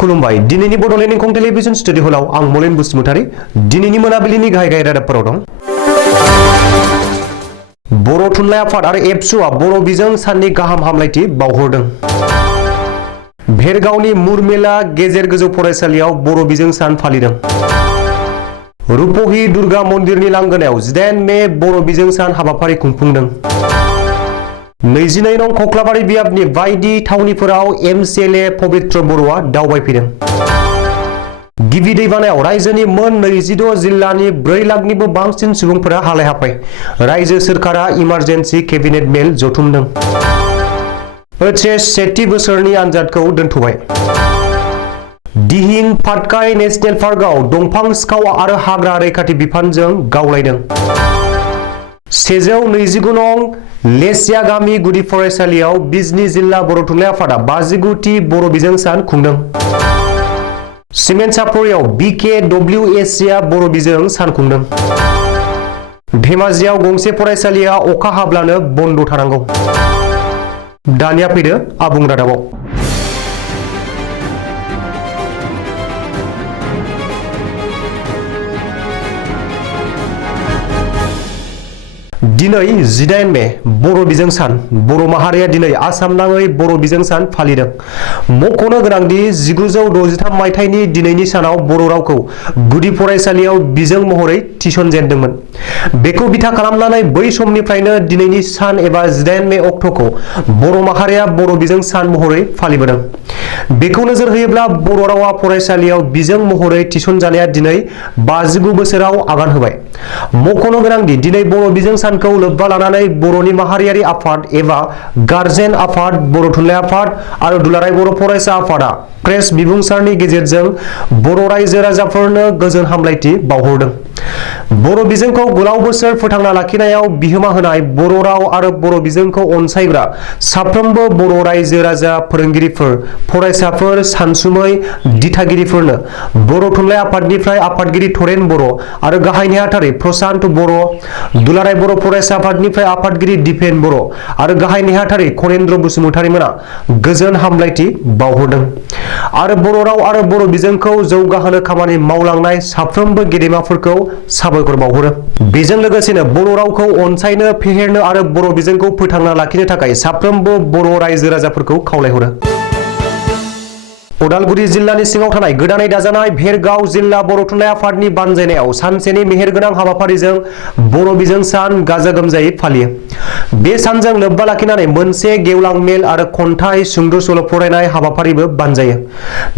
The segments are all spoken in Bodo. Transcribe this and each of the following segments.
खुलुमबाय दिनैनि बड'लेण्ड इंखं टेलिभिजन स्टुडिअ हलाव आं मलेन बसुमतारी दिनैनि मोनाबिलिनि गाहाय रादाबफोराव दं। बर' थुनलाइ आफाद आरो एबसुआ बर' बिजों साननि गाहाम हामलायथि बावहरदों। भेरगावनि मुरमेला गेजेर गोजौ फरायसालियाव बर' बिजों सान फालिदों। रुपहि दुर्गा मन्दिरनि लांगोनायाव 18 मे बर' बिजों सान हाबाफारि खुंफुंदों। 22 नं खख्लाबारि बियाबनि बायदि थावनिफोराव एमसिएलए पबित्र बर'आ दावबायफैदों। गिबि दैबानायाव रायजोनि मोन 26 जिल्लानि 4 लाखनिबो बांसिन सुबुंफोरा हालाय हाफाय। रायजो सोरखारा इमारजेन्सि केबिनेट मेल जथुमदों। ओइचएस सेथि बोसोरनि आनजादखौ दोनथ'बाय। दिहिं पाटकाई नेशनेल पार्कआव दंफां सिखाव आरो हाग्रा रैखाथि बिफानजों गावलायदों। 129 नं लेसिया गामि गुदि फरायसालियाव बिजनी जिल्ला बर' थुनलाइ आफादा 59थि बर' बिजों सान खुंदों। सिमेन्ट सापरियाव BKWSCआ बर' बिजों सान खुंदों। धेमाजियाव गंसे फरायसालिया अखा हाब्लानो बन्द थानांगौ। दानिया फैदो आबुं रादाबाव। दिनै 18 मे बर' बिजों सान। बर' माहारिया दिनै आसाम नाङै बर' बिजों सान फालिदों। मख'नो गोनांदि 1963 मायथाइनि दिनैनि सानाव बर' रावखौ गुदि फरायसालियाव बिजों महरै थिसनजेनदोंमोन। बेखौ बिथा खालामनानै बै समनिफ्रायनो दिनैनि सान एबा 18 मे अक्ट'खौ बर' माहारिया बर' बिजों सान महरै फालिबोदों। बेखौ नोजोर होयोब्ला बर' रावा फरायसालियाव बिजों महरै थिसनजानाया दिनै 59 बोसोराव आगान होबाय। मख'नो गोनांदि दिनै बर' बिजों सानखौ लोब्बा लानानै बर'नि माहारियारि आफाद एबा गारजेन आफाद, बर' थुनलाइ आफाद आरो दुलाराय बर' फरायसा आफादा प्रेस बिबुंसारनि गेजेरजों बर' रायजो राजाफोरनो गोजोन हामलायथि बावहरदों। बर' बिजोंखौ गोलाव बोसोर फोथांना लाखिनायाव बिहोमा होनाय बर' राव आरो बर' बिजोंखौ अनसायग्रा साफ्रोमबो बर' रायजो राजा, फोरोंगिरिफोर, फरायसाफोर, सानसुमै, दिथागिरिफोरनो बर' थुनलाइ आफादनिफ्राय आफादगिरि थरेन बर' आरो गाहाय नेहाथारि प्रसान्त बर', दुलाराय बर' फरायसा आफादनिफ्राय आफादगिरि दिपेन बर' आरो गाहाय नेहाथारि खनेन्द्र बसुमतारी मोना गोजोन हामलायथि बावहरदों आरो बर' राव आरो बर' बिजोंखौ जौगाहोनो खामानि मावलांनाय साफ्रोमबो गेदेमाफोरखौ साबायखर बावहरो। बेजों लोगोसेनो बर' रावखौ अनसायनो, फेहेरनो आरो बर' बिजोंखौ फोथांना लाखिनो थाखाय साफ्रोमबो बर' रायजो राजाफोरखौ खावलायहरो। उदालगुरि जिल्लानि सिङाव थानाय गोदानै दाजानाय भेरगाव जिल्ला बर' थुनलाइ आफादनि बानजायनायाव सानसेनि मेहेरगोनां हाबाफारिजों बर' बिजों सान गाजा गोमजायै फालियो। बे सानजों लोब्बा लाखिनानै मोनसे गेवलां मेल आरो खन्थाइ, सुंद' सल' फरायनाय हाबाफारिबो बानजायो।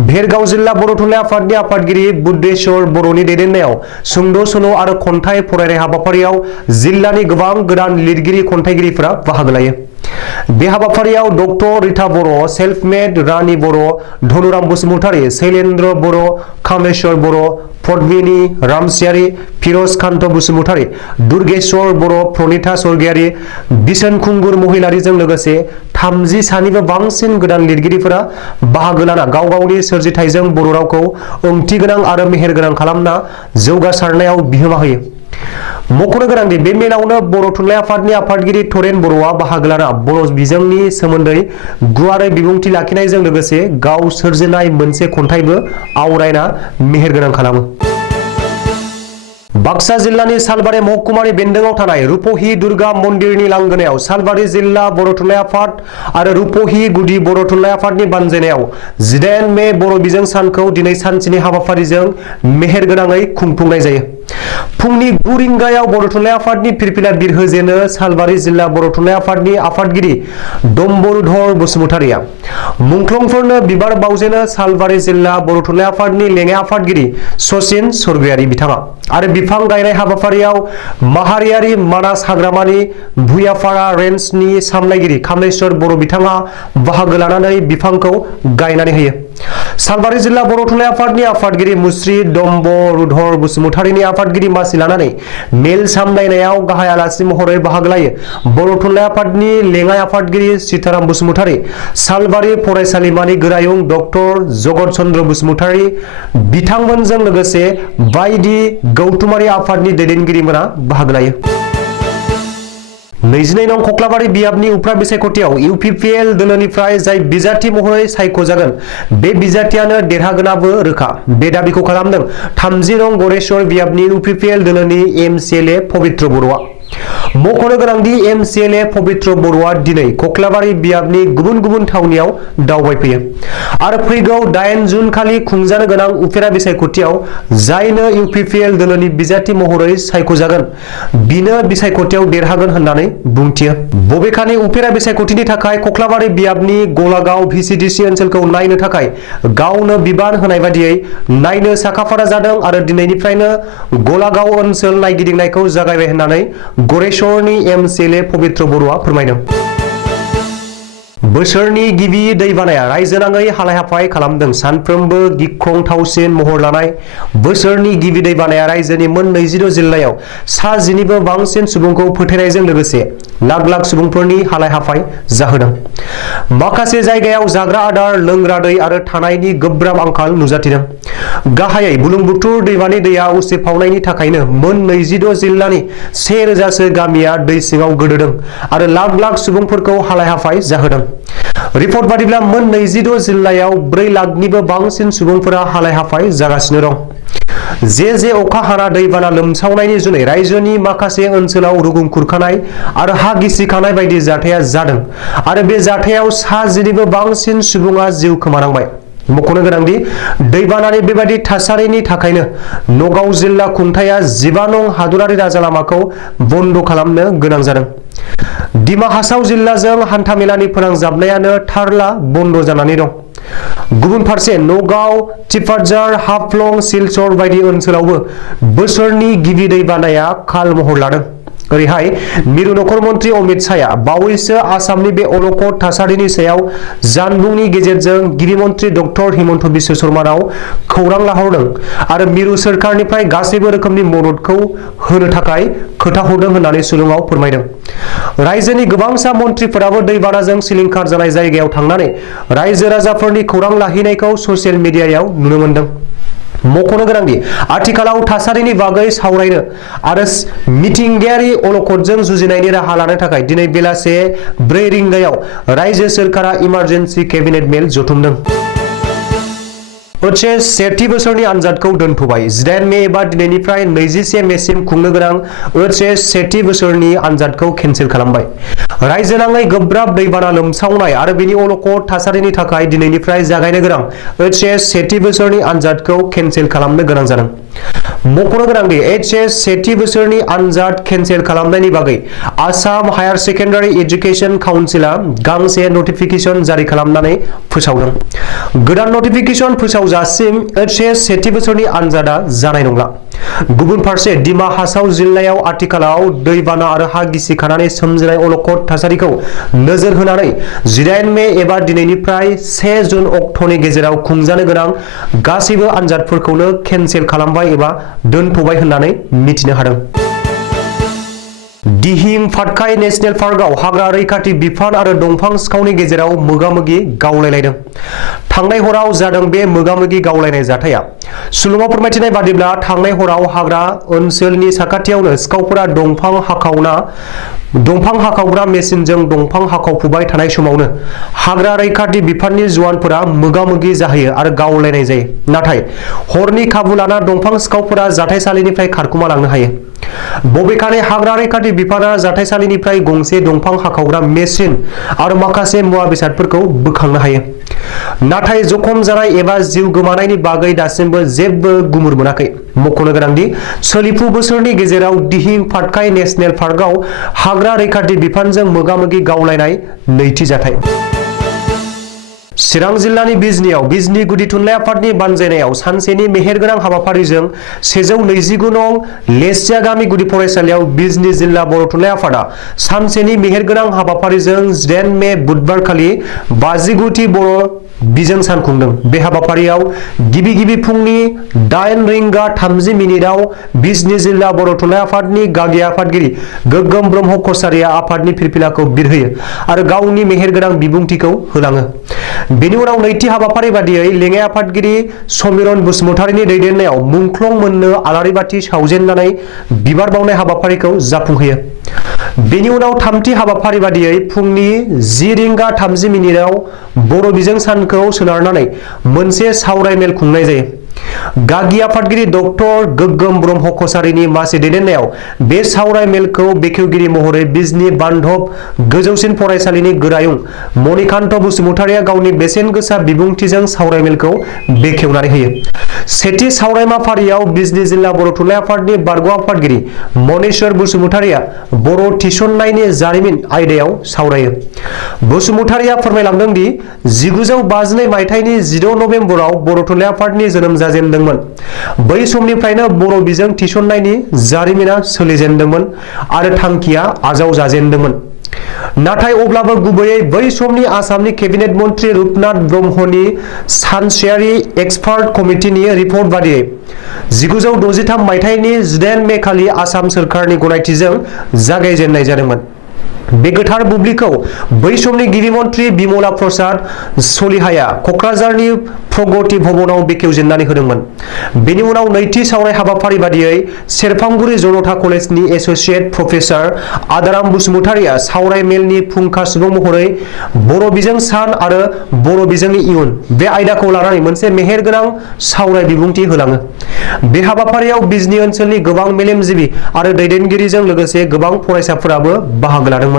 भेरगाव जिल्ला बर' थुनलाइ आफादनि आफादगिरि बुद्धेश्वर बर'नि दैदेननायाव सुंद' सल' आरो खन्थाइ फरायनाय हाबाफारियाव जिल्लानि गोबां गोदान लिरगिरि खन्थाइगिरिफोरा बाहागो लायो। बे हाबाफारियाव डक्टर रिता बर', सेल्फ मेड रानि बर', धनुराम बसुमतारी, शैलेन्द्र बर', कामेश्वर बर', पद्मिनी रामसियारि, फिरज कान्त बसुमतारी, दुर्गेश्वर बर', प्रनिता स्वर्गियारि, बिसोन खुंगुर महिलारिजों लोगोसे 30 सानिबो बांसिन गोदान लिरगिरिफोरा बाहागो लाना गाव गावनि सोरजिथायजों बर' रावखौ ओंथिगोनां आरो मेहेरगोनां खालामना जौगासारनायाव बिहोमा होयो। मख'नो गोनांदि बे मेलावनो बर' थुनलाइ आफादनि आफादगिरि थरेन बर'आ बाहागो लाना बर' बिजोंनि सोमोन्दै गुवारै बिबुंथि लाखिनायजों लोगोसे गाव सोरजिनाय मोनसे खन्थाइबो आवरायना मेहेरगोनां खालामो। बाक्सा जिल्लानि सालबारि महकुमानि बेन्दोङाव थानाय रुपहि दुर्गा मन्दिरनि लांगोनायाव सालबारि जिल्ला बर' थुनलाइ आफाद आरो रुपहि गुदि बर' थुनलाइ आफादनि बानजायनायाव 18 मे बर' बिजों सानखौ दिनै सानसेनि हाबाफारिजों मेहेरगोनाङै खुंफुंनाय जायो। फुंनि 9 रिंगायाव बर' थुनलाइ आफादनि फिरफिला बिरहोजेनो सालबारि जिल्ला बर' थुनलाइ आफादनि आफादगिरि डम्बरुधर बसुमतारीया। मुंख्लंफोरनो बिबार बावजेनो सालबारि जिल्ला बर' थुनलाइ आफादनि लेङाइ आफादगिरि सचिन स्वर्गियारि बिथाङा आरो बिफां गायनाय हाबाफारियाव माहारियारि मानास हाग्रामानि भुयापारा रेन्जनि सामलायगिरि कामेश्वर बर' बिथाङा बाहागो लानानै बिफांखौ गायनानै होयो। सालबारि जिल्ला बर' थुनलाइ आफादनि आफादगिरि मुस्रि डम्बरुधर बसुमतारीनि आफादगिरि मासि लानानै मेल सामलायनायाव गाहाय आलासि महरै बाहागो लायो बर' थुनलाइ आफादनि लेङाइ आफादगिरि सीताराम बसुमतारी, सालबारि फरायसालिमानि गोरायुं डक्टर जगत चन्द्र बसुमतारी, बिथांमोनजों लोगोसे बायदि गौथुमारि आफादनि दैदेनगिरिफोरा बाहागो लायो। 22 नं खख्लाबारि बियाबनि उफ्रा बिसायख'थियाव इउपिपिएल दोलोनिफ्राय जाय बिजाथि महरै सायख'जागोन बे बिजाथियानो देरहागोनाबो रोखा। बे दाबिखौ खालामदों 30 नं गरेश्वर बियाबनि इउपिपिएल दोलोनि एमसिएलए पबित्र बर'आ। मख'नो गोनांदि एमसिएलए पबित्र बर'आ दिनै खख्लाबारि बियाबनि गुबुन गुबुन थावनियाव दावबायफैयो आरो फैगौ 8 जुन खालि खुंजानो गोनां उफेरा बिसायख'थियाव जायनो इउपिपिएल दोलोनि बिजाथि महरै सायख'जागोन बिनो बिसायख'थियाव देरहागोन होननानै बुंथियो। बबेखानि उफेरा बिसायख'थिनि थाखाय खख्लाबारि बियाबनि गलागाव भिसिडिसि ओनसोलखौ नायनो थाखाय गावनो बिबान होनाय बादियै नायनो साखाफारा जादों आरो दिनैनिफ्रायनो गलागाव ओनसोल नायगिदिंनायखौ जागायबाय होननानै गरेश्वरनि एमसिएलए पबित्र बर'आ फोरमायदों। बोसोरनि गिबि दैबानाया रायजोनाङै हालाय-हाफाय खालामदों। सानफ्रोमबो गिख्रंथावसिन महर लानाय बोसोरनि गिबि दैबानाया रायजोनि मोन 22 जिल्लायाव सा 10 निबो बांसिन सुबुंखौ फोथैनायजों लोगोसे लाख लाख सुबुंफोरनि हालाय-हाफाय जाहोदों। माखासे जायगायाव जाग्रा आदार, लोंग्रा दै आरो थानायनि गोब्राब आंखाल नुजाथिदों। गाहायै बुरलुंबुथुर दैमानि दैया उसिफावनायनि थाखायनो मोन 26 जिल्लानि 1000 सो गामिया दै सिङाव गोदोदों आरो लाख लाख सुबुंफोरखौ हालाय-हाफाय जाहोदों। रिपर्ट बादिब्ला मोन 26 जिल्लायाव 4 लाखनिबो बांसिन सुबुंफोरा हालाय-हाफाय जागासिनो दं। जे अखा हाना दैबाना लोमसावनायनि जुनै रायजोनि माखासे ओनसोलाव रुगुं खुरखानाय आरो हा गिसिखानाय बायदि जाथाया जादों आरो बे जाथायाव सा 10 निबो बांसिन सुबुङा जिउ खोमानांबाय। मख'नो गोनांदि दैबानानि बेबायदि थासारिनि थाखायनो नगाव जिल्ला खुंथाया 15 नं हादरारि राजालामाखौ बन्द' खालामनो गोनां जादों। दिमा हासाव जिल्लाजों हान्थामेलानि फोनांजाबनायानो थारला बन्द' जानानै दं। गुबुन फारसे नगाव, टिपाजार, हाफ्लं, सिलचर बायदि ओनसोलावबो बोसोरनि गिबि दैबानाया काल महर लादों। ओरैहाय मिरु नखर मन्त्रि अमित शाहया बावैसो आसामनि बे अलखद थासारिनि सायाव जानबुंनि गेजेरजों गिबि मन्त्रि डक्टर हिमन्त बिश्व शर्मानाव खौरां लाहरदों आरो मिरु सोरखारनिफ्राय गासैबो रोखोमनि मददखौ होनो थाखाय खोथा हरदों होननानै सुलुङाव फोरमायदों। रायजोनि गोबांसा मन्त्रिफोराबो दैबानाजों सिलिंखार जानाय जायगायाव थांनानै रायजो राजाफोरनि खौरां लाहैनायखौ ससियेल मिडियायाव नुनो मोनदों। मख'नो गोनांदि आथिखालाव थासारिनि बागै सावरायनो आरो मिथिंगायारि अलखदजों जुजिनायनि राहा लानो थाखाय दिनै बेलासे 4 रिंगायाव रायजो सोरखारा इमारजेन्सि केबिनेट मेल जथुमदों। ओइचएस सेथि बोसोरनि आनजादखौ दोनथ'बाय। 18 मे एबा दिनैनिफ्राय 21 मेसिम खुंनो गोनां ओइचएस सेथि बोसोरनि आनजादखौ केन्सेल खालामबाय। रायजोनाङै गोब्राब दैबाना लोमसावनाय आरो बेनि अलखद थासारिनि थाखाय दिनैनिफ्राय जागायनो गोनां ओइचएस सेथि बोसोरनि आनजादखौ केन्सेल खालामनो गोनां जादों। मख'नो गोनांदि ओइचएस सेथि बोसोरनि आनजाद केन्सेल खालामनायनि बागै आसाम हायार सेकेन्डारि एजुकेशन काउन्सिलआ गांसे नटिफिकेशन जारि खालामनानै फोसावदों। गोदान नटिफिकेशन फोसावजासिम ओइचएस सेथि बोसोरनि आनजादा जानाय नंला। गुबुन फारसे दिमा हासाव जिल्लायाव आथिखालाव दैबाना आरो हा गिसिखानानै सोमजिनाय अलखद थासारिखौ नोजोर होनानै 18 मे एबा दिनैनिफ्राय 1 जुन अक्ट'नि गेजेराव खुंजानो गोनां गासैबो आनजादफोरखौनो केन्सेल खालामबाय एबा दोनथ'बाय होननानै मिथिनो हादों। दिहिं पाटकाई नेशनेल पार्कआव हाग्रा रैखाथि बिफान आरो दंफां सिखावनि गेजेराव मोगा-मोगि गावलायलायदों। थांनाय हराव जादों बे मोगा-मोगि गावलायनाय जाथाया। सुलुङाव फोरमायथिनाय बादिब्ला थांनाय हराव हाग्रा ओनसोलनि साखाथियावनो सिखावफोरा दंफां हाखावग्रा मेसिनजों दंफां हाखावफुबाय थानाय समावनो हाग्रा रैखाथि बिफाननि जवानफोरा मोगा-मोगि जाहैयो आरो गावलायनाय जायो। नाथाय हरनि खाबु लाना दंफां सिखावफोरा जाथायसालिनिफ्राय खारखुमा लांनो हायो। बबेखानि हाग्रा रैखाथि बिफाना जाथायसालिनिफ्राय गंसे दंफां हाखावग्रा मेसिन आरो माखासे मुवा बेसादफोरखौ बोखांनो हायो। नाथाय जखम जानाय एबा जिउ गोमानायनि बागै दासिमबो जेबो गुमुर मोनाखै। मख'नो गोनांदि सोलिफु बोसोरनि गेजेराव दिहिं पाटकाई नेशनेल पार्कआव हाग्रा रैखाथि बिफानजों मोगा-मोगि गावलायनाय नैथि जाथाय। चिरां जिल्लानि बिजनीआव बिजनी गुदि थुनलाइ आफादनि बानजायनायाव सानसेनि मेहेरगोनां हाबाफारिजों 129 नं लेसिया गामि गुदि फरायसालियाव बिजनी जिल्ला बर' थुनलाइ आफादा सानसेनि मेहेरगोनां हाबाफारिजों 18 मे बुधबार खालि 59थि बर' बिजों सान खुंदों। बे हाबाफारियाव गिबि फुंनि 8:30 बिजनी जिल्ला बर' थुनलाइ आफादनि गागि आफादगिरि गोगोम ब्रह्म कसारिया आफादनि फिरफिलाखौ बिरहोयो आरो गावनि मेहेरगोनां बिबुंथिखौ होलाङो। बेनि उनाव नैथि हाबाफारि बादियै लेङाइ आफादगिरि समिरन बसुमतारिनि दैदेननायाव मुंख्लं मोननो आलारि बाथि सावजेननानै बिबार बावनाय हाबाफारिखौ जाफुंहोयो। बेनि उनाव थामथि हाबाफारि बादियै फुंनि 10:30 बर' बिजों सानखौ सोनारनानै मोनसे सावरायमेल खुंनाय जायो। गागि आफादगिरि डक्टर गोग्गोम ब्रह्म कछारीनि मासि दैदेननायाव बे सावरायमेलखौ बेखेवगिरि महरै बिजनी बान्धब गोजौसिन फरायसालिनि गोरायुं मणिकान्त बसुमतारिया गावनि बेसेन गोसा बिबुंथिजों सावरायमेलखौ बेखेवनानै होयो। सेथि सावरायमा फारियाव बिजनी जिल्ला बर' थुनलाइ आफादनि बारग' आफादगिरि मनेश्वर बसुमतारिया बर' थिसननायनि जारिमिन आयदायाव सावरायो। बसुमतारिया फोरमायलांदों दि 1952 मायथाइनि 16 नबेम्बराव बर' थुनलाइ आफादनि जोनोम जाजेनदोंमोन। बै समनिफ्रायनो बर' बिजों थिसननायनि जारिमिना सोलिजेनदोंमोन आरो थांखिया आजाव जाजेनदोंमोन। नाथाय अब्लाबो गुबैयै बै समनि आसामनि केबिनेट मन्त्रि रुपनाथ ब्रह्मनि सानसेयारि एक्सपार्ट कमिटिनि रिपर्ट बादियै 1963 मायथाइनि 18 मे खालि आसाम सोरखारनि गनायथिजों जागायजेननाय जादोंमोन। बे गोथार बुब्लिखौ बै समनि गिबि मन्त्रि बिमला प्रसाद सलिहाया क'क्राझारनि प्रगति भवनाव बेखेवजेननानै होदोंमोन। बेनि उनाव नैथि सावराय हाबाफारि बादियै सेरफांगुरि जनता कलेजनि एस'सियेट प्रफेसार आदाराम बसुमतारिया सावराय मेलनि फुंखा सुबुं महरै बर' बिजों सान आरो बर' बिजोंनि इयुन बे आयदाखौ लानानै मोनसे मेहेरगोनां सावराय बिबुंथि होलाङो। बे हाबाफारियाव बिजनी ओनसोलनि गोबां मेलेमजिबि आरो दैदेनगिरिजों लोगोसे गोबां फरायसाफोराबो बाहागो लादोंमोन।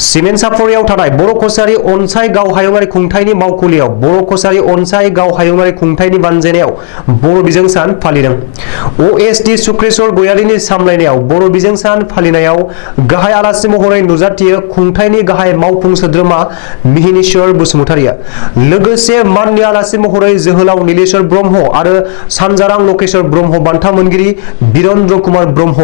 सिमेन्ट सापरियाव थानाय बर' कछारी अनसाय गावहायुंआरि खुंथायनि मावखुलियाव बर' कछारी अनसाय गावहायुंआरि खुंथायनि बानजायनायाव बर' बिजों सान फालिदों। OSD सुक्रेश्वर गयारीनि सामलायनायाव बर' बिजों सान फालिनायाव गाहाय आलासि महरै नुजाथियो खुंथायनि गाहाय मावफुं सोद्रोमा मिहिनीश्वर बसुमतारिया। लोगोसे माननि आलासि महरै जोहोलाव नीलेश्वर ब्रह्म आरो सानजारां लकेश्वर ब्रह्म बान्था मोनगिरि बिरेन्द्र कुमार ब्रह्म,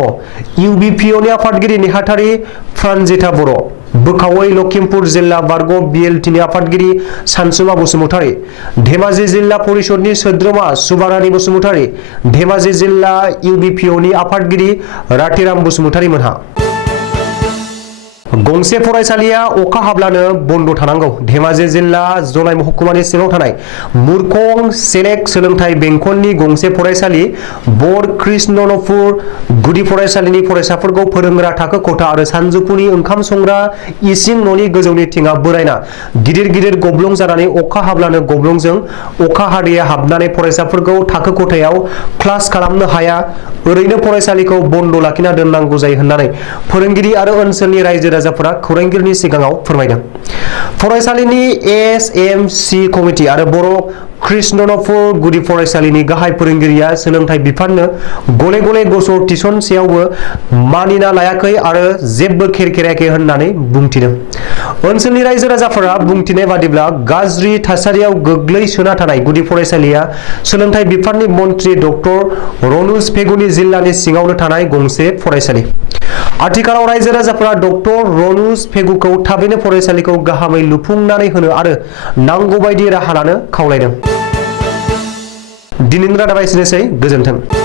UBPOनि आफादगिरि नेहाथारि प्राणजिता बर', बोखावै लखिमपुर जिल्ला बारग' BLTनि आफादगिरि सानसुमा बसुमतारी, धेमाजि जिल्ला परिषदनि सोद्रोमा सुबारानी बसुमतारी, धेमाजि जिल्ला UBPOनि आफादगिरि रातिराम बसुमतारी मोनहा। गंसे फरायसालिया अखा हाब्लानो बन्द थानांगौ। धेमाजि जिल्ला जनाय महकुमानि सिङाव थानाय मुरखं सेलेक्ट सोलोंथाइ बेंखननि गंसे फरायसालि बर कृष्णनपुर गुदि फरायसालिनि फरायसाफोरखौ फोरोंग्रा थाखो खथा आरो सानजौफुनि ओंखाम संग्रा इसिं न'नि गोजौनि थिंआ बोरायना गिदिर गिदिर गब्लं जानानै अखा हाब्लानो गब्लंजों अखा हादैया हाबनानै फरायसाफोरखौ थाखो खथायाव क्लास खालामनो हाया, ओरैनो फरायसालिखौ बन्द लाखिना दोननांगौ जायो होननानै फोरोंगिरि आरो ओनसोलनि रायजो राजाफोरा खौरांगिरिनि सिगाङाव फोरमायदों। फरायसालिनि SMC कमिटि आरो बर' कृष्णनपुर गुदि फरायसालिनि गाहाय फोरोंगिरिया सोलोंथाइ बिफाननो गले गले गसर थिसनसेयावबो मानिना लायाखै आरो जेबो खेरखेरायाखै होननानै बुंथिदों। ओनसोलनि रायजो राजाफोरा बुंथिनाय बादिब्ला गाज्रि थासारियाव गोग्लैसोना थानाय गुदि फरायसालिया सोलोंथाइ बिफाननि मन्त्रि डक्टर रनुज पेगुनि जिल्लानि सिङावनो थानाय गंसे फरायसालि। आथिखालाव रायजो राजाफोरा डक्टर रनुज पेगुखौ थाबैनो फरायसालिखौ गाहामै लुफुंनानै होनो आरो नांगौ बायदि राहा लानो खावलायदों। दिनैनि रादाबा एसेनोसै, गोजोन्थों।